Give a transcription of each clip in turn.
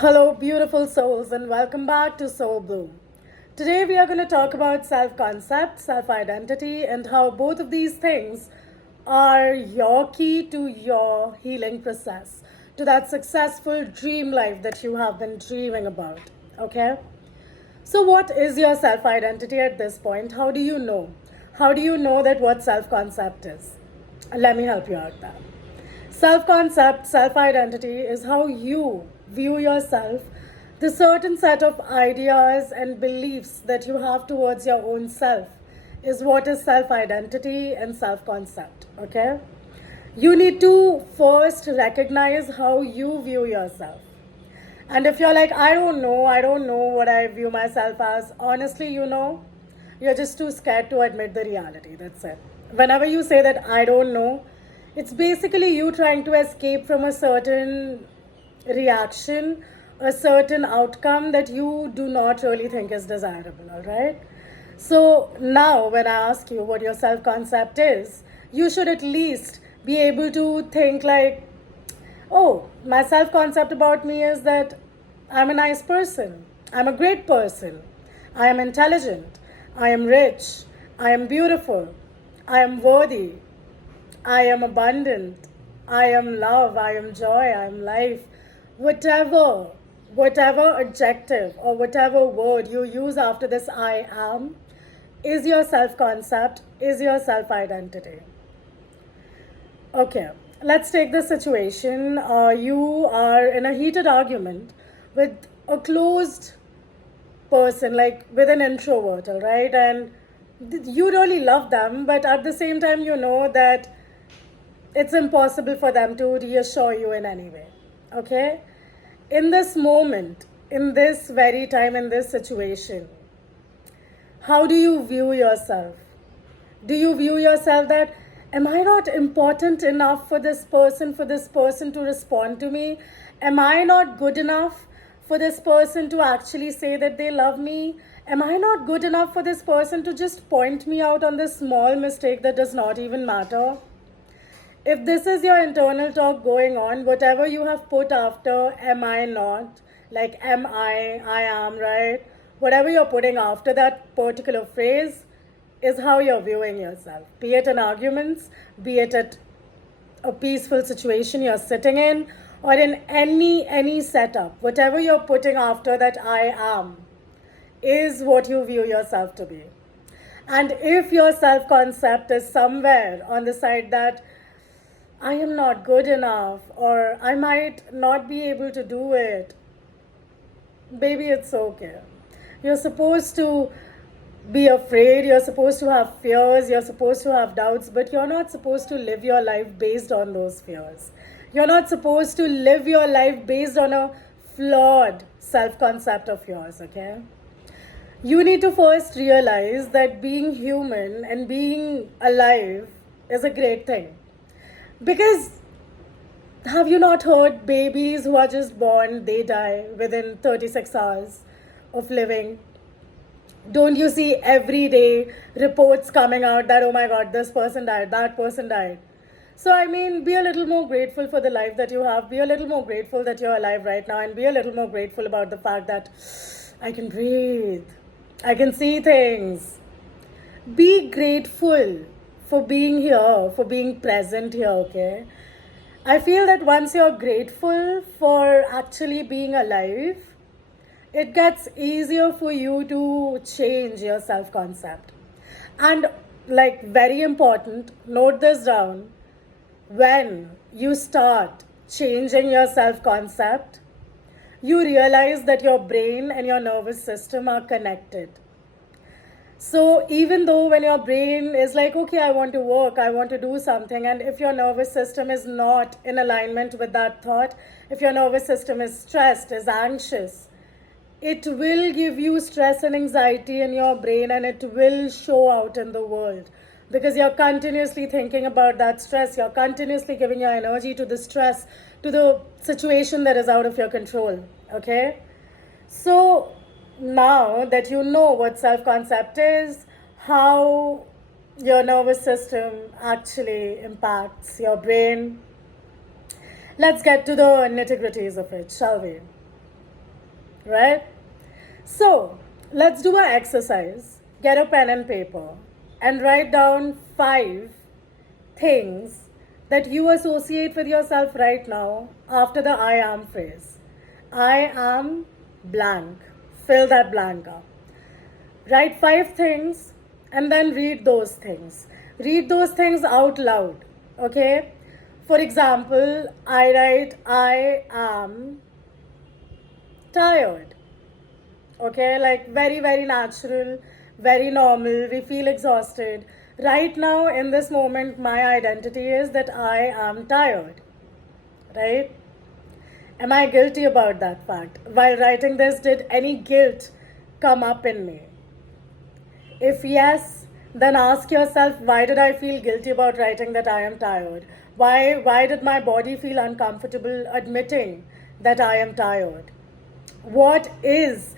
Hello, beautiful souls, and welcome back to Soul Bloom. Today, we are going to talk about self concept, self identity, and how both of these things are your key to your healing process, to that successful dream life that you have been dreaming about. Okay? So, what is your self identity at this point? How do you know? How do you know that what self concept is? Let me help you out there. Self concept, self identity is how you view yourself, the certain set of ideas and beliefs that you have towards your own self is what is self identity and self concept. Okay? You need to first recognize how you view yourself. And if you're like, I don't know what I view myself as, honestly, you're just too scared to admit the reality. That's it. Whenever you say that I don't know, it's basically you trying to escape from a certain reaction, a certain outcome that you do not really think is desirable, all right? So now, when I ask you what your self concept is, you should at least be able to think like, oh, my self concept about me is that I'm a nice person, I'm a great person, I am intelligent, I am rich, I am beautiful, I am worthy, I am abundant, I am love, I am joy, I am life. Whatever adjective or whatever word you use after this I am is your self concept, is your self identity. Okay, let's take this situation. You are in a heated argument with a closed person, like with an introvert, all right? And you really love them, but at the same time, you know that it's impossible for them to reassure you in any way, okay? In this moment, in this very time, in this situation, how do you view yourself? Do you view yourself that, am I not important enough for this person to respond to me? Am I not good enough for this person to actually say that they love me? Am I not good enough for this person to just point me out on this small mistake that does not even matter? If this is your internal talk going on, whatever you have put after, am I not, like am I am, right? Whatever you're putting after that particular phrase is how you're viewing yourself. Be it in arguments, be it at a peaceful situation you're sitting in, or in any setup, whatever you're putting after that I am is what you view yourself to be. And if your self concept is somewhere on the side that I am not good enough, or I might not be able to do it, baby, it's okay. You're supposed to be afraid, you're supposed to have fears, you're supposed to have doubts, but you're not supposed to live your life based on those fears. You're not supposed to live your life based on a flawed self concept of yours, okay? You need to first realize that being human and being alive is a great thing. Because have you not heard babies who are just born, they die within 36 hours of living? Don't you see every day reports coming out that, oh my God, this person died, that person died? So, I mean, be a little more grateful for the life that you have. Be a little more grateful that you're alive right now. And be a little more grateful about the fact that I can breathe, I can see things. Be grateful for being here, for being present here, okay? I feel that once you're grateful for actually being alive, it gets easier for you to change your self concept. And, like, very important, note this down, when you start changing your self concept, you realize that your brain and your nervous system are connected. So even though when your brain is like, okay, I want to work, I want to do something, and if your nervous system is not in alignment with that thought, if your nervous system is stressed, is anxious, it will give you stress and anxiety in your brain, and it will show out in the world. Because you're continuously thinking about that stress, you're continuously giving your energy to the stress, to the situation that is out of your control, okay? So now that you know what self concept is, how your nervous system actually impacts your brain, let's get to the nitty gritties of it, shall we? right? So, let's do an exercise. Get a pen and paper and write down 5 things that you associate with yourself right now after the I am phrase. I am blank. Fill that blank up. Write 5 things and then read those things. Read those things out loud. Okay? For example, I write, I am tired. Okay, like very, very natural, very normal. We feel exhausted. Right now, in this moment, my identity is that I am tired. Right? Am I guilty about that fact? While writing this, did any guilt come up in me? If yes, then ask yourself, why did I feel guilty about writing that I am tired? Why did my body feel uncomfortable admitting that I am tired? What is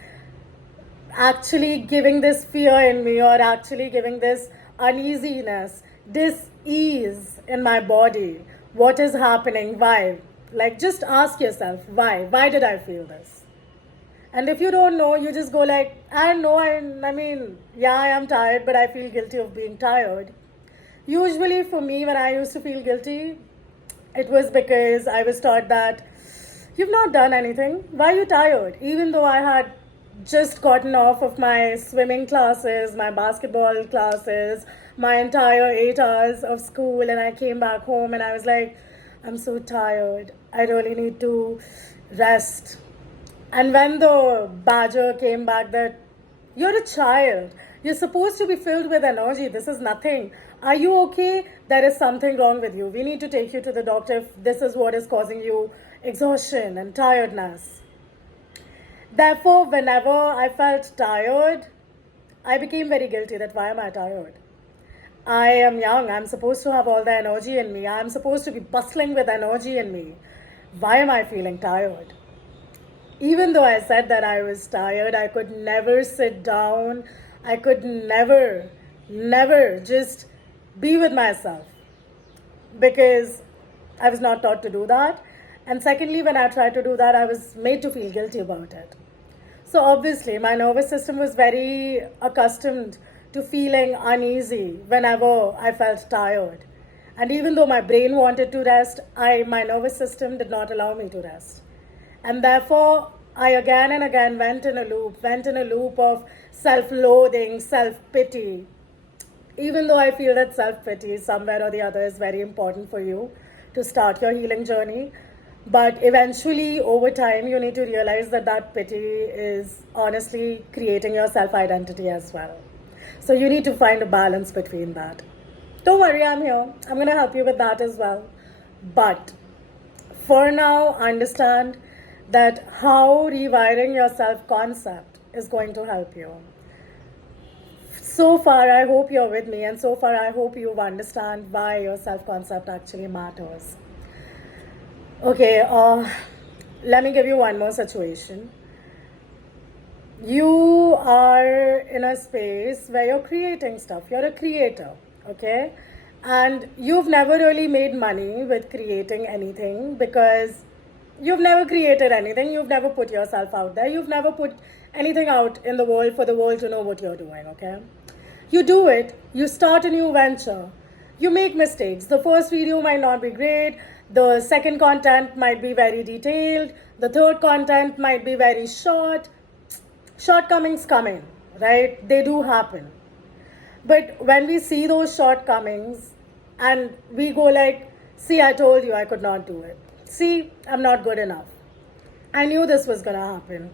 actually giving this fear in me, or actually giving this uneasiness, dis-ease in my body? What is happening? Why? Like, just ask yourself, why? Why did I feel this? And if you don't know, you just go like, I know, I mean, yeah, I am tired, but I feel guilty of being tired. Usually for me, when I used to feel guilty, it was because I was taught that you've not done anything. Why are you tired? Even though I had just gotten off of my swimming classes, my basketball classes, my entire 8 hours of school, and I came back home and I was like, I'm so tired. I really need to rest. And when the badger came back that you're a child, you're supposed to be filled with energy, this is nothing. Are you okay? There is something wrong with you. We need to take you to the doctor if this is what is causing you exhaustion and tiredness. Therefore, whenever I felt tired, I became very guilty that why am I tired? I am young. I'm supposed to have all the energy in me. I'm supposed to be bustling with energy in me. Why am I feeling tired? Even though I said that I was tired, I could never sit down. I could never just be with myself because I was not taught to do that. And secondly, when I tried to do that, I was made to feel guilty about it. So obviously, my nervous system was very accustomed to feeling uneasy whenever I felt tired. And even though my brain wanted to rest, my nervous system did not allow me to rest. And therefore, I again and again went in a loop of self-loathing, self-pity. Even though I feel that self-pity somewhere or the other is very important for you to start your healing journey. But eventually, over time, you need to realize that that pity is honestly creating your self-identity as well. So you need to find a balance between that. Don't worry, I'm here. I'm going to help you with that as well. But for now, understand that how rewiring your self-concept is going to help you. So far, I hope you're with me, and so far, I hope you understand why your self-concept actually matters. Okay, let me give you one more situation. You are in a space where you're creating stuff. You're a creator, okay? And you've never really made money with creating anything because you've never created anything. You've never put yourself out there. You've never put anything out in the world for the world to know what you're doing, okay? You do it. You start a new venture. You make mistakes. The first video might not be great. The second content might be very detailed. The third content might be very short. Shortcomings come in, right? They do happen. But when we see those shortcomings and we go like, see, I told you I could not do it. See, I'm not good enough. I knew this was going to happen.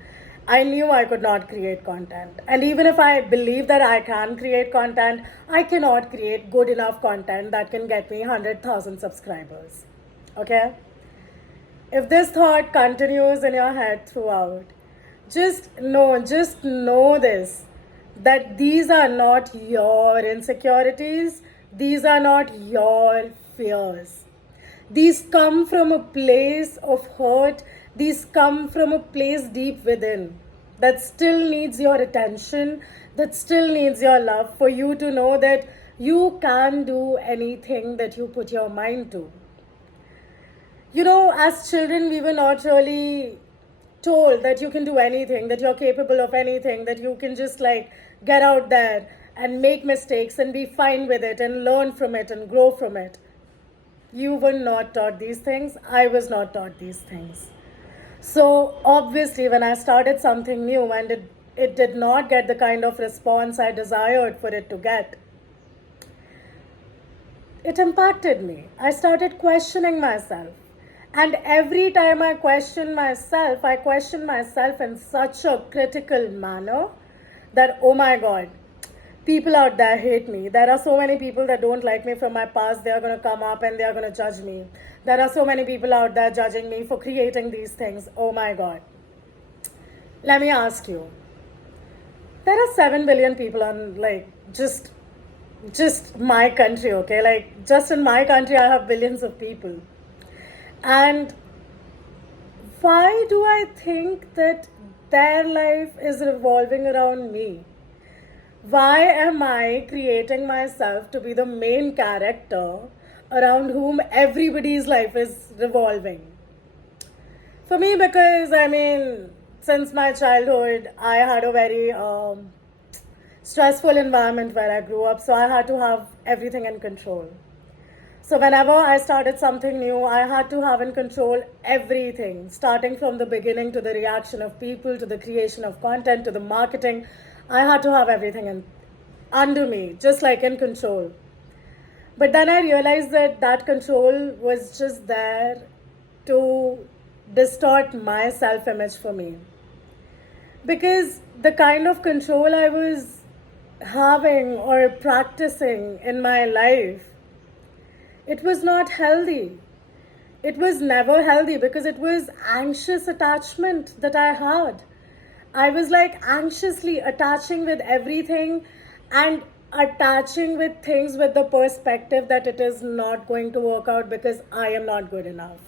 I knew I could not create content. And even if I believe that I can create content, I cannot create good enough content that can get me 100,000 subscribers. Okay? If this thought continues in your head throughout, just know this, that these are not your insecurities, these are not your fears. These come from a place of hurt, these come from a place deep within that still needs your attention, that still needs your love for you to know that you can do anything that you put your mind to. You know, as children, we were not really told that you can do anything, that you're capable of anything, that you can just like get out there and make mistakes and be fine with it and learn from it and grow from it. You were not taught these things. I was not taught these things. So obviously, when I started something new and it did not get the kind of response I desired for it to get, it impacted me. I started questioning myself. And every time I question myself in such a critical manner that, oh my God, people out there hate me. There are so many people that don't like me from my past. They are going to come up and they are going to judge me. There are so many people out there judging me for creating these things. Oh my God. Let me ask you. There are 7 billion people on like just my country, okay? Like just in my country, I have billions of people. And why do I think that their life is revolving around me? Why am I creating myself to be the main character around whom everybody's life is revolving? For me, because I mean, since my childhood, I had a very stressful environment where I grew up, so I had to have everything in control. So whenever I started something new, I had to have in control everything, starting from the beginning to the reaction of people, to the creation of content, to the marketing. I had to have everything under me, just like in control. But then I realized that that control was just there to distort my self-image for me. Because the kind of control I was having or practicing in my life, it was not healthy. It was never healthy because it was anxious attachment that I had. I was like anxiously attaching with everything and attaching with things with the perspective that it is not going to work out because I am not good enough.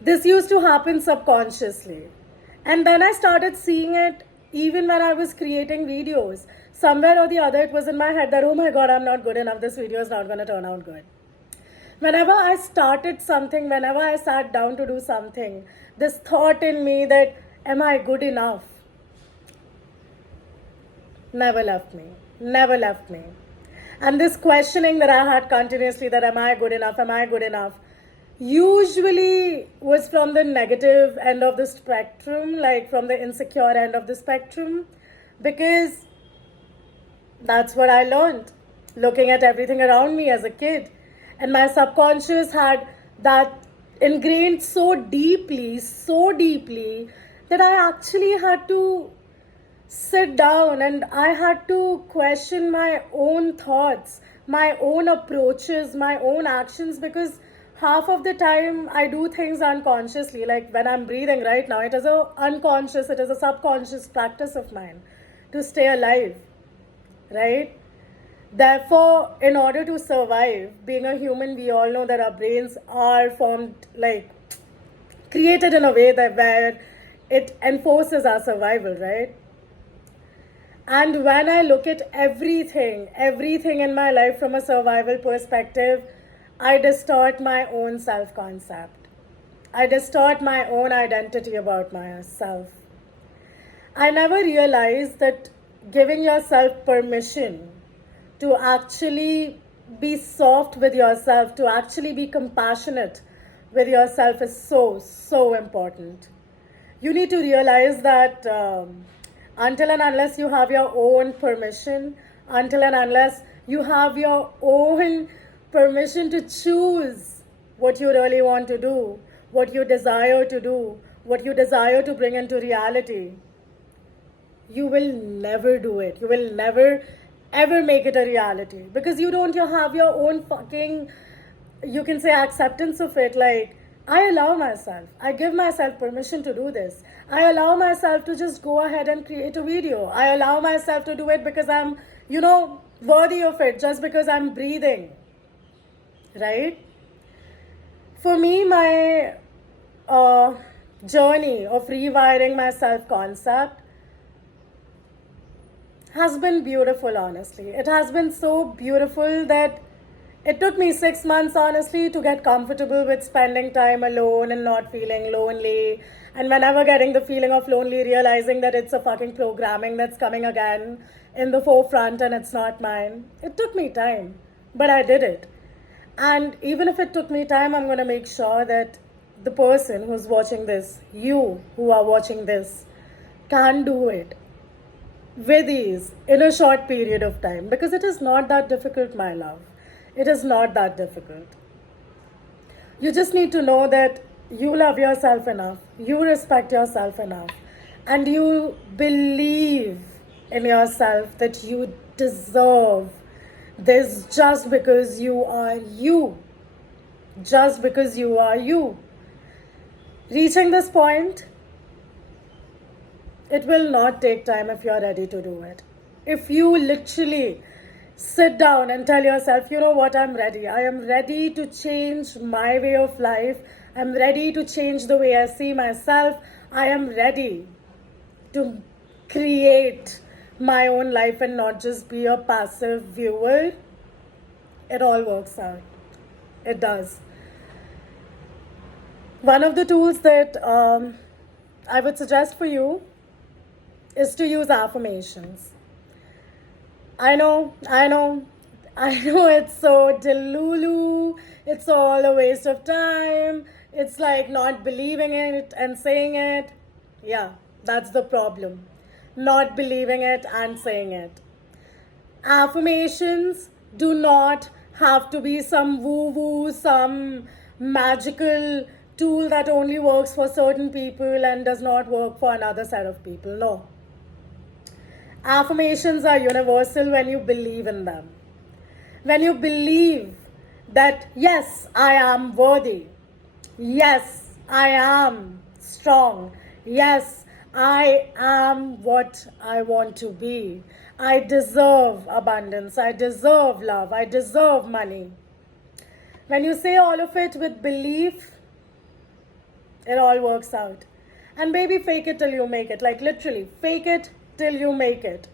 This used to happen subconsciously. And then I started seeing it even when I was creating videos. Somewhere or the other, it was in my head that, oh my God, I'm not good enough. This video is not going to turn out good. Whenever I started something, whenever I sat down to do something, this thought in me that, am I good enough? Never left me. Never left me. And this questioning that I had continuously that, am I good enough? Am I good enough? Usually was from the negative end of the spectrum, like from the insecure end of the spectrum, because that's what I learned looking at everything around me as a kid. And my subconscious had that ingrained so deeply, that I actually had to sit down and I had to question my own thoughts, my own approaches, my own actions, because half of the time I do things unconsciously. Like when I'm breathing right now, it is a subconscious practice of mine to stay alive, right? Therefore, in order to survive, being a human, we all know that our brains are formed, like created in a way that where it enforces our survival, right? And when I look at everything in my life from a survival perspective, I distort my own self-concept. I distort my own identity about myself. I never realized that giving yourself permission to actually be soft with yourself, to actually be compassionate with yourself is so important. You need to realize that until and unless you have your own permission, until and unless you have your own permission to choose what you really want to do, what you desire to do, what you desire to bring into reality, you will never do it. You will never ever make it a reality because you have your own fucking, you can say, acceptance of it. Like, I allow myself, I give myself permission to do this. I allow myself to just go ahead and create a video. I allow myself to do it because I'm, worthy of it, just because I'm breathing, right? For me, my journey of rewiring my self-concept has been beautiful, honestly. It has been so beautiful that It took me 6 months, honestly, to get comfortable with spending time alone and not feeling lonely. And whenever getting the feeling of lonely, realizing that it's a fucking programming that's coming again in the forefront and it's not mine. It took me time, but I did it. And even if it took me time, I'm going to make sure that the person who's watching this, you who are watching this, can do it with ease in a short period of time, because it is not that difficult, my love. It is not that difficult. You just need to know that you love yourself enough, you respect yourself enough, and you believe in yourself that you deserve this just because you are you. Just because you are you. Reaching this point, it will not take time if you're ready to do it. If you literally sit down and tell yourself, you know what, I'm ready. I am ready to change my way of life. I'm ready to change the way I see myself. I am ready to create my own life and not just be a passive viewer. It all works out. It does. One of the tools that I would suggest for you is to use affirmations. I know, it's so delulu, it's all a waste of time, it's like not believing it and saying it. Yeah, that's the problem. Not believing it and saying it. Affirmations do not have to be some woo-woo, some magical tool that only works for certain people and does not work for another set of people. No. Affirmations are universal when you believe in them. When you believe that, yes, I am worthy. Yes, I am strong. Yes, I am what I want to be. I deserve abundance. I deserve love. I deserve money. When you say all of it with belief, it all works out. And baby, fake it till you make it. Like literally, fake it till you make it.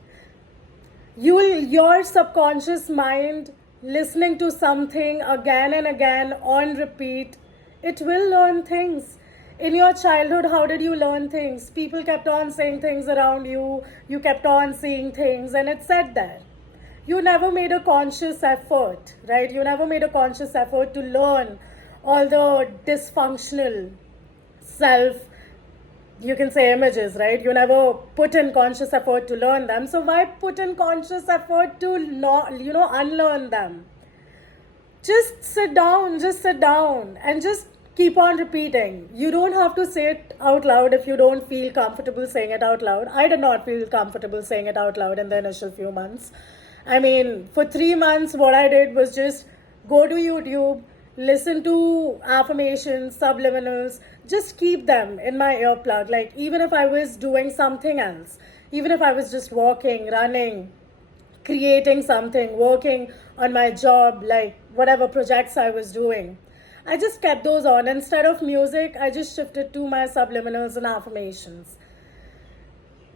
Your subconscious mind, listening to something again and again on repeat, it will learn things. In your childhood, how did you learn things? People kept on saying things around you. You kept on seeing things, and it said there. You never made a conscious effort, right? You never made a conscious effort to learn all the dysfunctional self, you can say, images, right? You never put in conscious effort to learn them. So why put in conscious effort to unlearn them? Just sit down and just keep on repeating. You don't have to say it out loud if you don't feel comfortable saying it out loud. I did not feel comfortable saying it out loud in the initial few months. I mean, for 3 months, what I did was just go to YouTube, listen to affirmations, subliminals, just keep them in my earplug. Like, even if I was doing something else, even if I was just walking, running, creating something, working on my job, like whatever projects I was doing, I just kept those on. Instead of music, I just shifted to my subliminals and affirmations.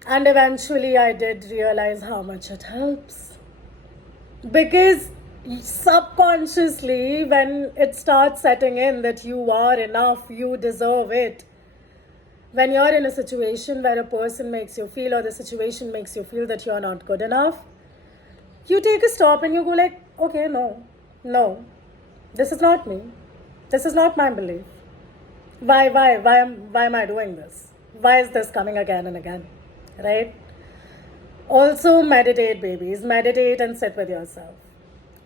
And eventually I did realize how much it helps. Because subconsciously, when it starts setting in that you are enough, you deserve it, when you're in a situation where a person makes you feel, or the situation makes you feel that you're not good enough, you take a stop and you go like, okay, no, this is not me. This is not my belief. Why am I doing this? Why is this coming again and again, right? Also, meditate, babies. Meditate and sit with yourself.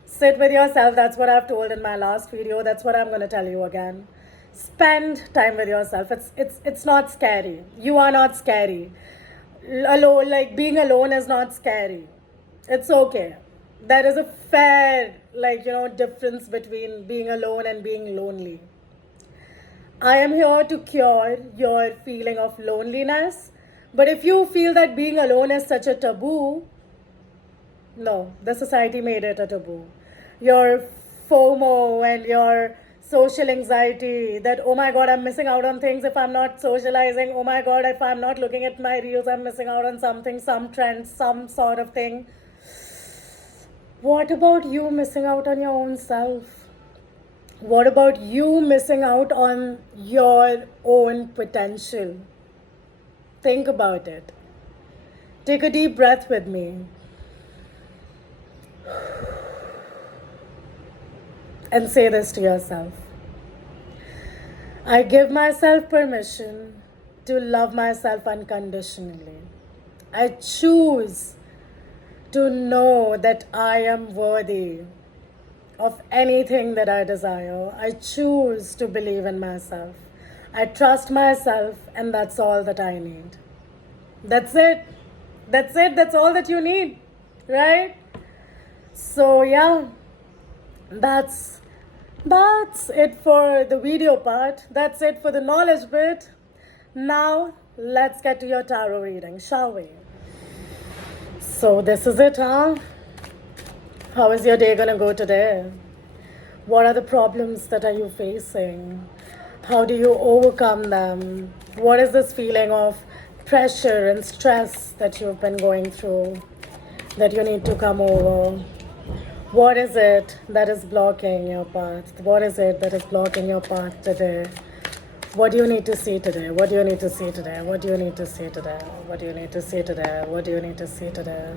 Sit with yourself. That's what I've told in my last video. That's what I'm going to tell you again. Spend time with yourself. It's not scary. You are not scary. Alone, like being alone is not scary. It's okay. There is a fair, difference between being alone and being lonely. I am here to cure your feeling of loneliness. But if you feel that being alone is such a taboo, no, the society made it a taboo. Your FOMO and your social anxiety that, oh my God, I'm missing out on things if I'm not socializing. Oh my God, if I'm not looking at my reels, I'm missing out on something, some trend, some sort of thing. What about you missing out on your own self? What about you missing out on your own potential? Think about it. Take a deep breath with me and say this to yourself. I give myself permission to love myself unconditionally. I choose to know that I am worthy of anything that I desire. I choose to believe in myself. I trust myself, and that's all that I need. That's it. That's it. That's all that you need, right? So yeah, that's it for the video part. That's it for the knowledge bit. Now let's get to your tarot reading, shall we? So this is it, huh? How is your day gonna go today? What are the problems that are you facing? How do you overcome them? What is this feeling of pressure and stress that you've been going through that you need to come over? What is it that is blocking your path? What is it that is blocking your path today? What do you need to see today? What do you need to see today? What do you need to see today? What do you need to see today? What do you need to see today?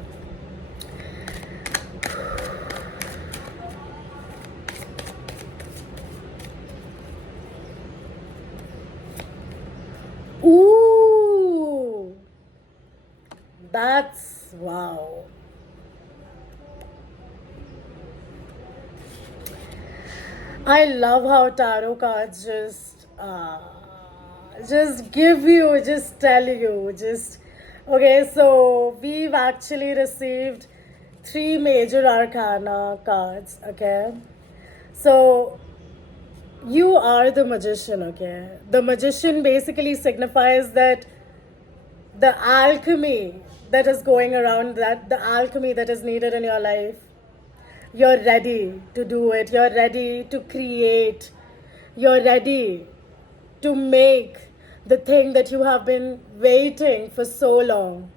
Ooh, that's wow. I love how tarot cards just give you, just tell you, just okay. So we've actually received 3 major arcana cards. Okay, so you are the magician. Okay, the magician basically signifies that the alchemy that is going around, that the alchemy that is needed in your life, you're ready to do it. You're ready to create. You're ready to make the thing that you have been waiting for so long.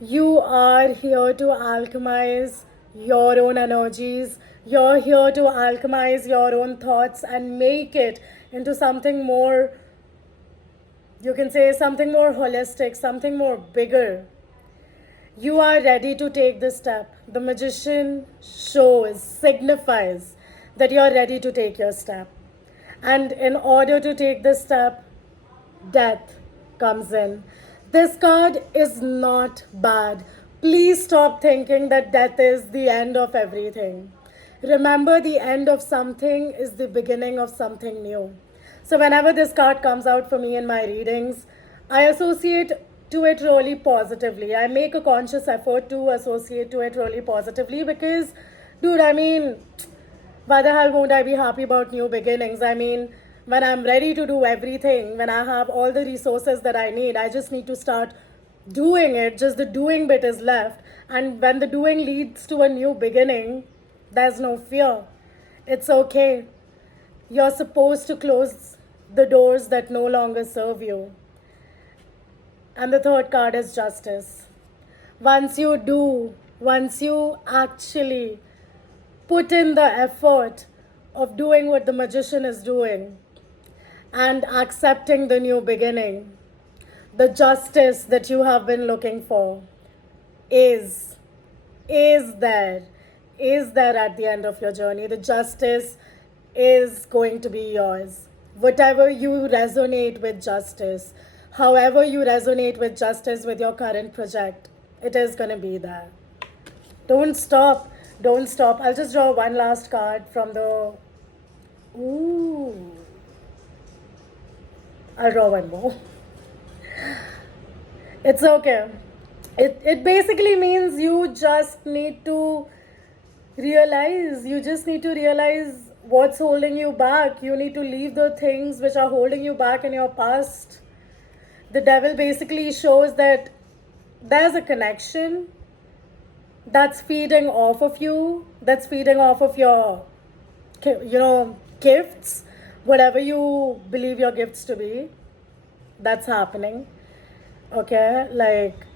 You are here to alchemize your own energies. You're here to alchemize your own thoughts and make it into something more, you can say, something more holistic, something more bigger. You are ready to take this step. The magician shows, signifies that you are ready to take your step. And in order to take this step, death comes in. This card is not bad. Please stop thinking that death is the end of everything. Remember, the end of something is the beginning of something new. So whenever this card comes out for me in my readings, I associate to it really positively. I make a conscious effort to associate to it really positively because, dude, I mean, why the hell won't I be happy about new beginnings? I mean, when I'm ready to do everything, when I have all the resources that I need, I just need to start doing it. Just the doing bit is left. And when the doing leads to a new beginning, there's no fear. It's okay. You're supposed to close the doors that no longer serve you. And the third card is justice. Once you actually put in the effort of doing what the magician is doing and accepting the new beginning, the justice that you have been looking for is there at the end of your journey. The justice is going to be yours. Whatever you resonate with justice, however you resonate with justice with your current project, it is going to be there. Don't stop. Don't stop. I'll just draw one last card from the... Ooh. I'll draw one more. It's okay. It basically means you just need to realize, what's holding you back. You need to leave the things which are holding you back in your past. The devil basically shows that there's a connection that's feeding off of you, that's feeding off of your, gifts, whatever you believe your gifts to be, that's happening. Okay, like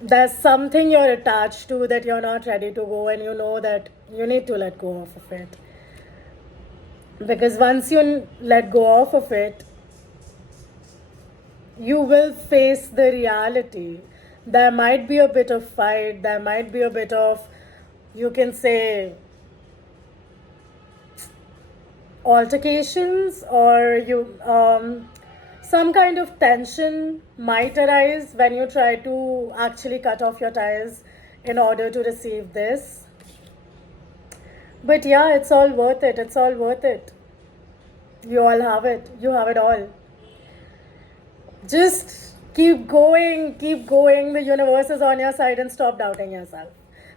There's something you're attached to that you're not ready to go, and you know that you need to let go of it. Because once you let go of it, you will face the reality. There might be a bit of fight, there might be a bit of, you can say, altercations, or some kind of tension might arise when you try to actually cut off your ties in order to receive this. But yeah, it's all worth it. It's all worth it. You all have it. You have it all. Just keep going, keep going. The universe is on your side, and stop doubting yourself.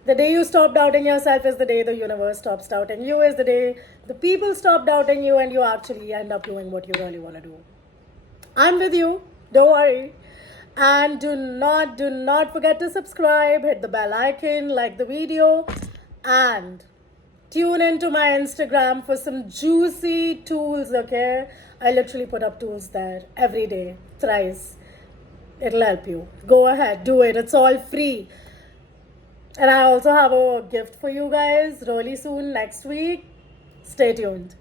The day you stop doubting yourself is the day the universe stops doubting you, is the day the people stop doubting you, and you actually end up doing what you really want to do. I'm with you. Don't worry. And do not forget to subscribe, hit the bell icon, like the video, and tune into my Instagram for some juicy tools, okay? I literally put up tools there every day, thrice. It'll help you. Go ahead, do it. It's all free. And I also have a gift for you guys really soon next week. Stay tuned.